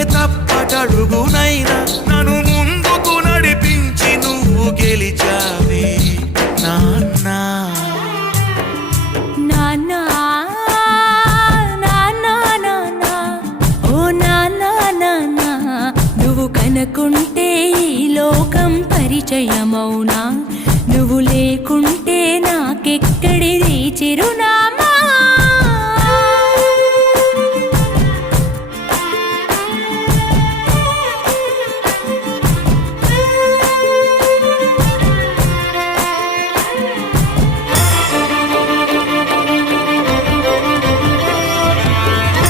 ఏ తప్పటడుగునైనా నన్ను ముందుకు నడిపించి నువ్వు గెలిచావే నాన్న. నాన్నా నాన్నా నాన్నా ఓ నాన్నా నాన్నా, నువ్వు కనుకుంటే ఈ లోకం పరిచయమౌనా, నువ్వు లేకుంటే నాకెక్కడిది చిరునా.